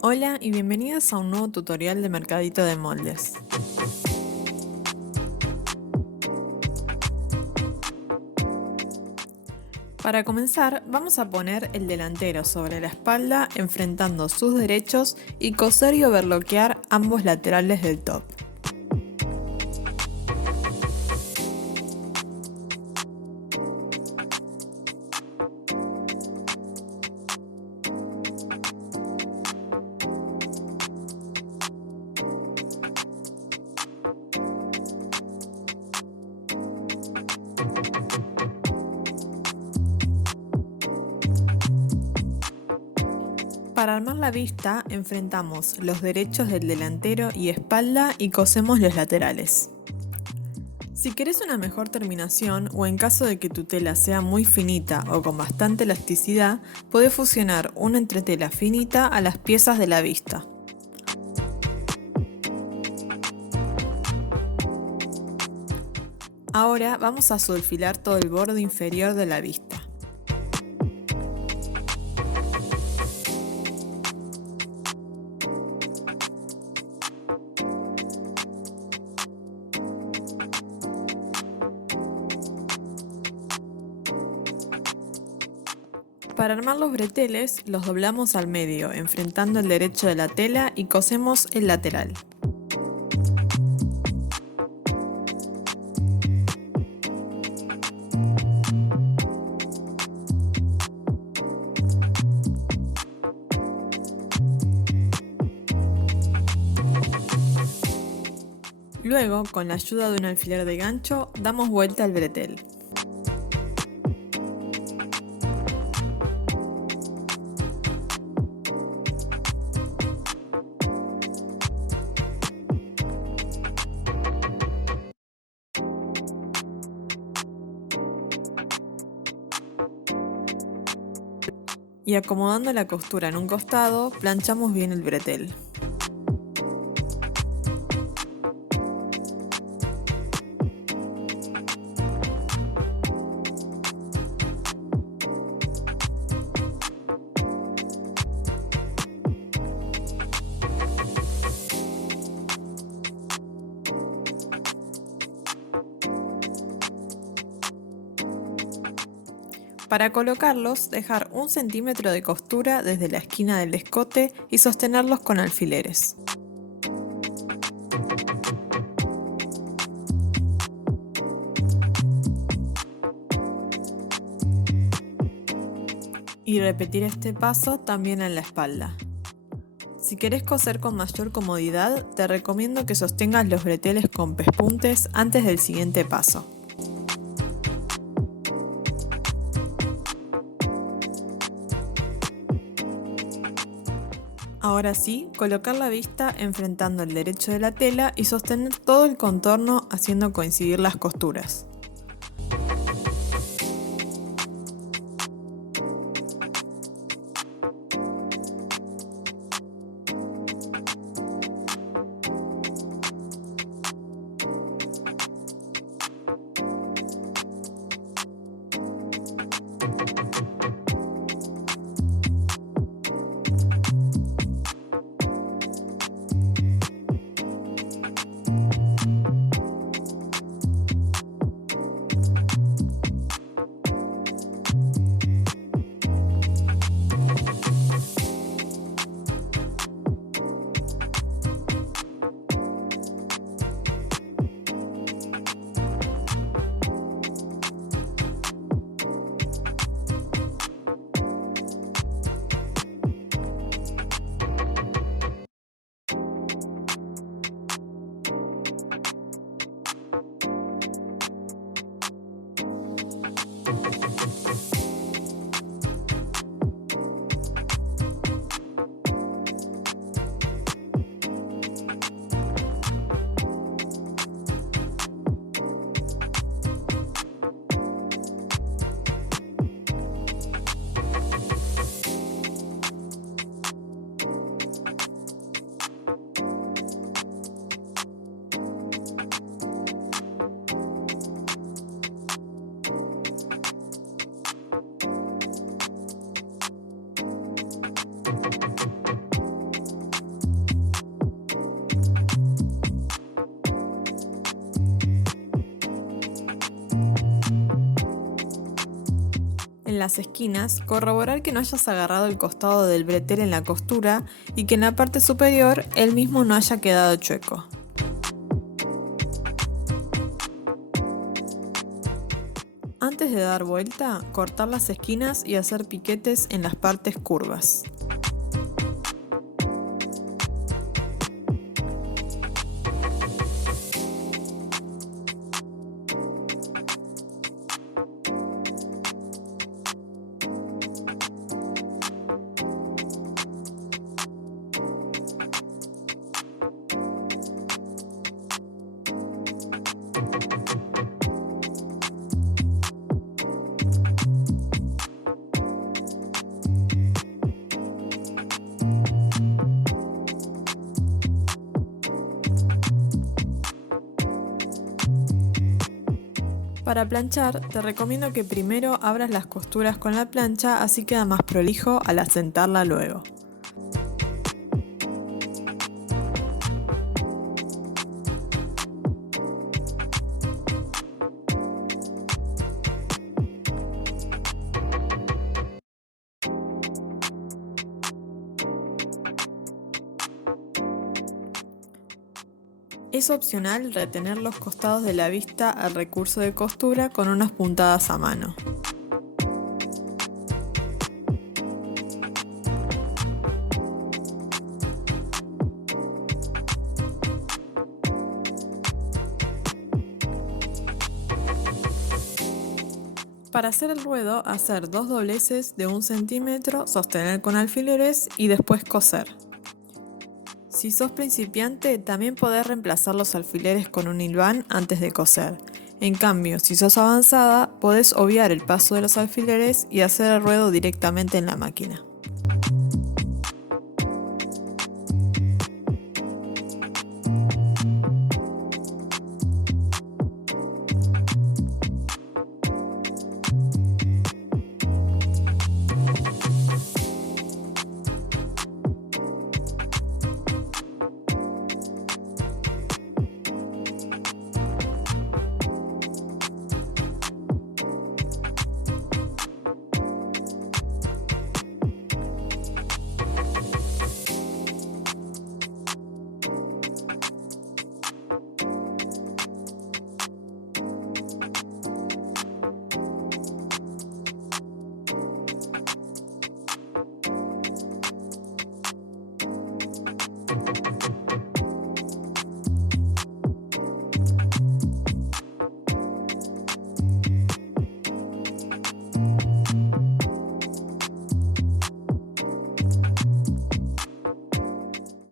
Hola y bienvenidos a un nuevo tutorial de Mercadito de Moldes. Para comenzar, vamos a poner el delantero sobre la espalda enfrentando sus derechos y coser y overloquear ambos laterales del top. Para armar la vista, enfrentamos los derechos del delantero y espalda y cosemos los laterales. Si querés una mejor terminación o en caso de que tu tela sea muy finita o con bastante elasticidad, podés fusionar una entretela finita a las piezas de la vista. Ahora vamos a sulfilar todo el borde inferior de la vista. Para armar los breteles, los doblamos al medio, enfrentando el derecho de la tela y cosemos el lateral. Luego, con la ayuda de un alfiler de gancho, damos vuelta al bretel. Y acomodando la costura en un costado, planchamos bien el bretel. Para colocarlos, dejar 1 centímetro de costura desde la esquina del escote y sostenerlos con alfileres. Y repetir este paso también en la espalda. Si querés coser con mayor comodidad, te recomiendo que sostengas los breteles con pespuntes antes del siguiente paso. Ahora sí, colocar la vista enfrentando el derecho de la tela y sostener todo el contorno haciendo coincidir las costuras. En las esquinas, corroborar que no hayas agarrado el costado del bretel en la costura y que en la parte superior el mismo no haya quedado chueco. Antes de dar vuelta, cortar las esquinas y hacer piquetes en las partes curvas. Para planchar, te recomiendo que primero abras las costuras con la plancha, así queda más prolijo al asentarla luego. Es opcional retener los costados de la vista al recurso de costura con unas puntadas a mano. Para hacer el ruedo, hacer 2 dobleces de 1 centímetro, sostener con alfileres y después coser. Si sos principiante, también podés reemplazar los alfileres con un hilván antes de coser. En cambio, si sos avanzada, podés obviar el paso de los alfileres y hacer el ruedo directamente en la máquina.